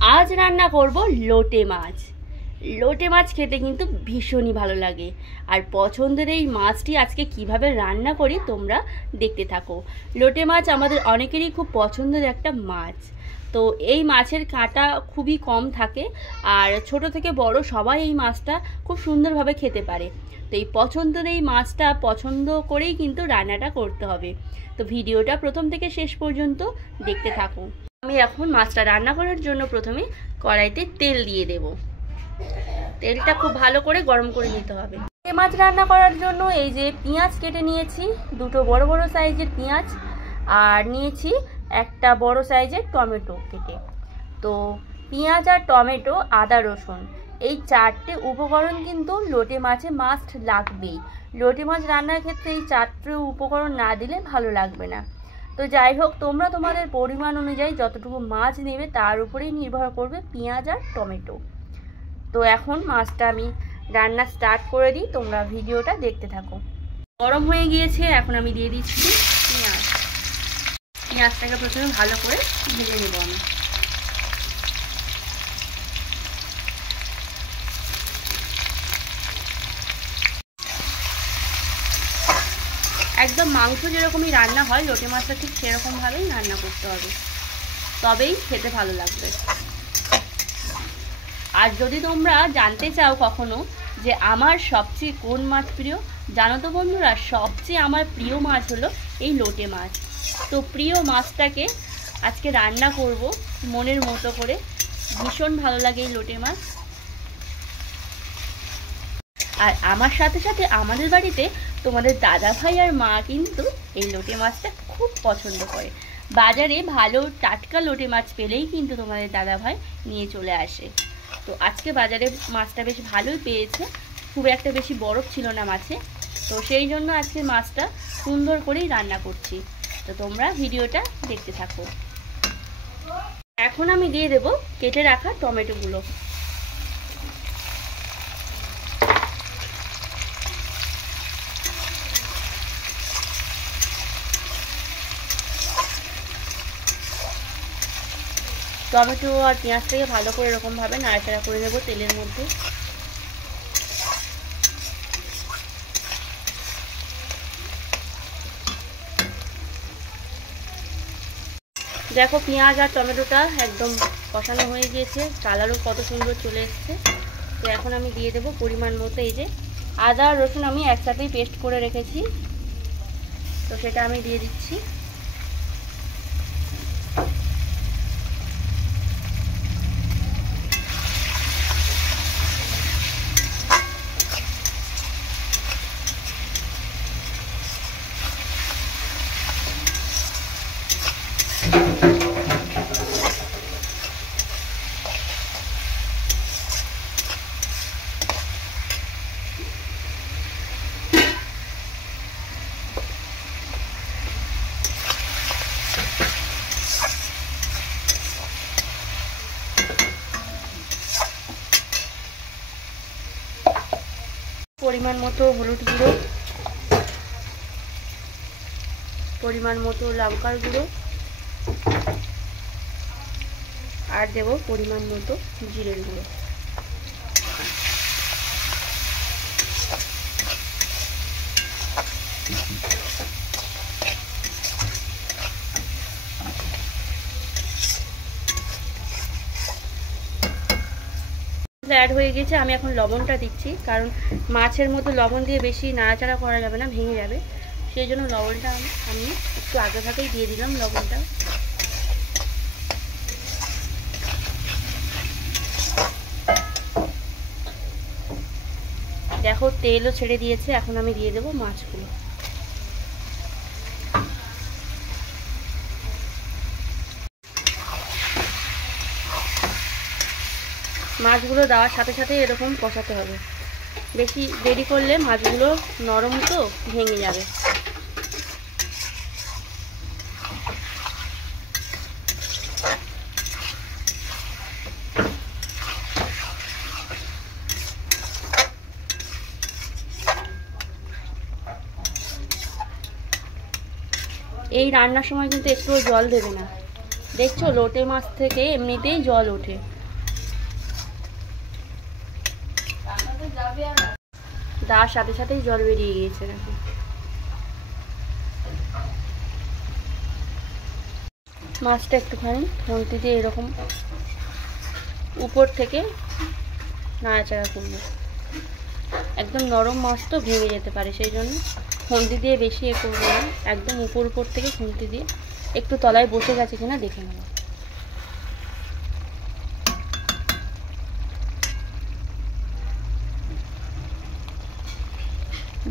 আজ রান্না করব লোটে মাছ। লোটে মাছ খেতে কিন্তু ভীষণই ভালো লাগে। আর পছন্দের এই মাছটি আজকে কিভাবে রান্না করি তোমরা দেখতে থাকো। লোটে মাছ আমাদের অনেকেরই খুব পছন্দের একটা মাছ। তো এই মাছের কাঁটা খুবই কম থাকে, আর ছোট থেকে বড় সবাই এই মাছটা খুব সুন্দরভাবে খেতে পারে। তো এই পছন্দের এই মাছটা পছন্দ করেই কিন্তু রান্নাটা করতে হবে। তো ভিডিওটা প্রথম থেকে শেষ পর্যন্ত দেখতে থাকো। আমি এখন মাছটা রান্না করার জন্য প্রথমে কড়াইতে তেল দিয়ে দেব। তেলটা খুব ভালো করে গরম করে নিতে হবে। এই মাছ রান্না করার জন্য এই যে পেঁয়াজ কেটে নিয়েছি, দুটো বড় বড় সাইজের পেঁয়াজ, আর নিয়েছি একটা বড় সাইজের টমেটো কেটে। তো পেঁয়াজ আর টমেটো, আদা রসুন, এই চারটে উপকরণ কিন্তু লোটে মাছে মাস্ট লাগবেই। লোটে মাছ রান্নার ক্ষেত্রে এই চারটে উপকরণ না দিলে ভালো লাগবে না। তো যাই হোক, তোমরা তোমাদের পরিমাণ অনুযায়ী যতটুকু মাছ নেবে তার উপরেই নির্ভর করবে পেঁয়াজ আর টমেটো। তো এখন মাছটা আমি রান্না স্টার্ট করে দিই, তোমরা ভিডিওটা দেখতে থাকো। গরম হয়ে গিয়েছে, এখন আমি দিয়ে দিচ্ছি পেঁয়াজ। পেঁয়াজটাকে প্রথমে ভালো করে ভেজে নেব আমি। একদম মাংস যেরকমই রান্না হয় লোটে মাছটা ঠিক সেরকমভাবেই রান্না করতে হবে, তবেই খেতে ভালো লাগবে। আর যদি তোমরা জানতে চাও কখনো যে আমার সবচেয়ে কোন মাছ প্রিয়, জানো তো বন্ধুরা, সবচেয়ে আমার প্রিয় মাছ হলো এই লোটে মাছ। তো প্রিয় মাছটাকে আজকে রান্না করব মনের মতো করে। ভীষণ ভালো লাগে এই লোটে মাছ। আর আমার সাথে সাথে আমাদের বাড়িতে তোমাদের দাদা ভাই আর মা কিন্তু এই লোটে মাছটা খুব পছন্দ করে। বাজারে ভালো টাটকা লোটে মাছ পেলেই কিন্তু তোমাদের দাদা ভাই নিয়ে চলে আসে। তো আজকে বাজারে মাছটা বেশ ভালোই পেয়েছে, খুব একটা বেশি বরফ ছিল না মাছে। তো সেই জন্য আজকে মাছটা সুন্দর করেই রান্না করছি। তো তোমরা ভিডিওটা দেখতে থাকো। এখন আমি দিয়ে দেব কেটে রাখা টমেটোগুলো। টমেটো আর পেঁয়াজটাকে ভালো করে এরকমভাবে নাড়াচাড়া করে নেব তেলের মধ্যে। দেখো পেঁয়াজ আর টমেটোটা একদম কষানো হয়ে গিয়েছে, কালারও কত সুন্দর চলে এসছে। তো এখন আমি দিয়ে দেব পরিমাণ মতো এই যে আদা আর রসুন আমি একসাথেই পেস্ট করে রেখেছি, তো সেটা আমি দিয়ে দিচ্ছি। পরিমাণ মতো হলুদ গুঁড়ো, পরিমাণ মতো লঙ্কার গুঁড়ো, আর দেব পরিমাণ মতো জিরের গুঁড়ো। অ্যাড হয়ে গেছে, আমি এখন লবণটা দিচ্ছি, কারণ মাছের মধ্যে লবণ দিয়ে বেশি নাড়াচাড়া করা যাবে না, ভেঙে যাবে। সেই জন্য লবণটা আমি একটু আগে থাকেই দিয়ে দিলাম লবণটা। দেখো তেলও ছেড়ে দিয়েছে, এখন আমি দিয়ে দেবো মাছগুলো। মাছগুলো দেওয়ার সাথে সাথে এরকম কষাতে হবে, বেশি দেরি করলে মাছগুলো নরম তো ভেঙে যাবে। এই রান্নার সময় কিন্তু একটুও জল দেবে না, দেখছো লোটে মাছ থেকে এমনিতেই জল ওঠে। তার সাথে সাথেই জল বেরিয়ে গিয়েছে নাকি। মাছটা একটুখানি খুন্তি দিয়ে এরকম উপর থেকে নাড়াচাড়া করবো। একদম নরম মাছ তো ভেঙে যেতে পারে, সেই জন্য খুন্তি দিয়ে বেশি এ করবো না, একদম উপর থেকে খুন্তি দিয়ে একটু তলায় বসে গেছে কিনা দেখে নেব।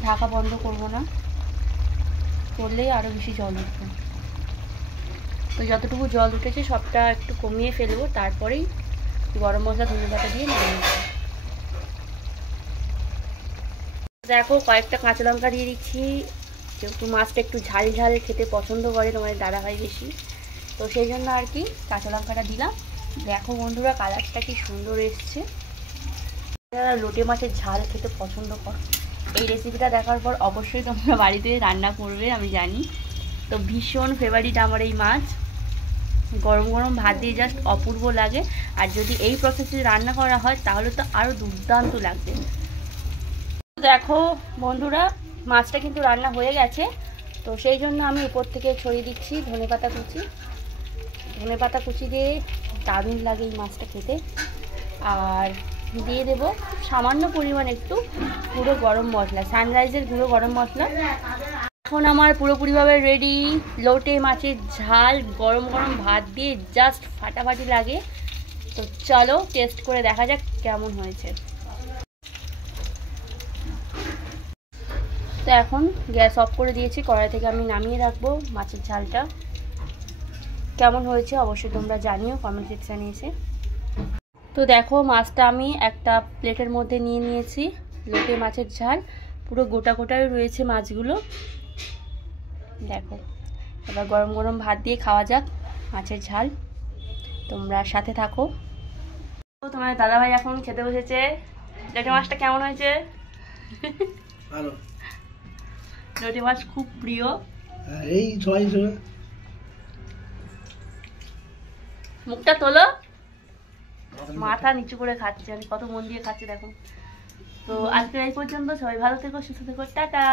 ঢাকা বন্ধ করব না, করলেই আরও বেশি জল উঠবে। তো যতটুকু জল উঠেছে সবটা একটু কমিয়ে ফেলবো, তারপরেই গরম মশলা ধনেপাতা দিয়ে নামিয়ে নেব। দেখো কয়েকটা কাঁচা লঙ্কা দিয়ে দিচ্ছি, যেহেতু মাছটা একটু ঝাল ঝাল খেতে পছন্দ করে তোমাদের দাদাভাই বেশি, তো সেই জন্য আর কি কাঁচা লঙ্কাটা দিলাম। দেখো বন্ধুরা কালারটা কি সুন্দর এসছে। যারা লোটে মাছের ঝাল খেতে পছন্দ করো, এই রেসিপিটা দেখার পর অবশ্যই তোমরা বাড়িতে রান্না করবে, আমি জানি। তো ভীষণ ফেভারিট আমার এই মাছ, গরম গরম ভাত দিয়ে জাস্ট অপূর্ব লাগে। আর যদি এই প্রসেসে রান্না করা হয় তাহলে তো আরও দুর্দান্ত লাগবে। দেখো বন্ধুরা মাছটা কিন্তু রান্না হয়ে গেছে, তো সেই জন্য আমি উপর থেকে ছড়িয়ে দিচ্ছি ধনেপাতা কুচি। ধনেপাতা কুচি দিয়ে দারুণ লাগে এই মাছটা খেতে। আর দিয়ে দেব সামান্য পরিমাণ একটু গুঁড়ো গরম মশলা, সানরাইজের গুঁড়ো গরম মশলা। এখন আমার পুরোপুরিভাবে রেডি লোটে মাছের ঝাল, গরম গরম ভাত দিয়ে জাস্ট ফাটাফাটি লাগে। তো চলো টেস্ট করে দেখা যাক কেমন হয়েছে। তো এখন গ্যাস অফ করে দিয়েছি, কড়াই থেকে আমি নামিয়ে রাখবো মাছের ঝালটা। কেমন হয়েছে অবশ্যই তোমরা জানিও কমেন্ট সেকশানে এসে। তো দেখো মাছটা আমি একটা প্লেটের মধ্যে নিয়ে নিয়েছি, লোটে মাছের ঝাল পুরো গোটা গোটাই রয়েছে মাছগুলো। দেখো এবার গরম গরম ভাত দিয়ে খাওয়া যাক মাছের ঝাল, তোমরা সাথে থাকো। তোমার দাদাভাই এখন খেতে বসেছে। লোটে মাছটা কেমন হয়েছে? ভালো। লোটে মাছ খুব প্রিয়। এই সবাই মুখটা তোলো, মাথা নিচু করে খাচ্ছে, আমি কত মন দিয়ে খাচ্ছে দেখো। তো আজকে এই পর্যন্ত, সবাই ভালো থেকো, সুস্থ থেকো, টাটা।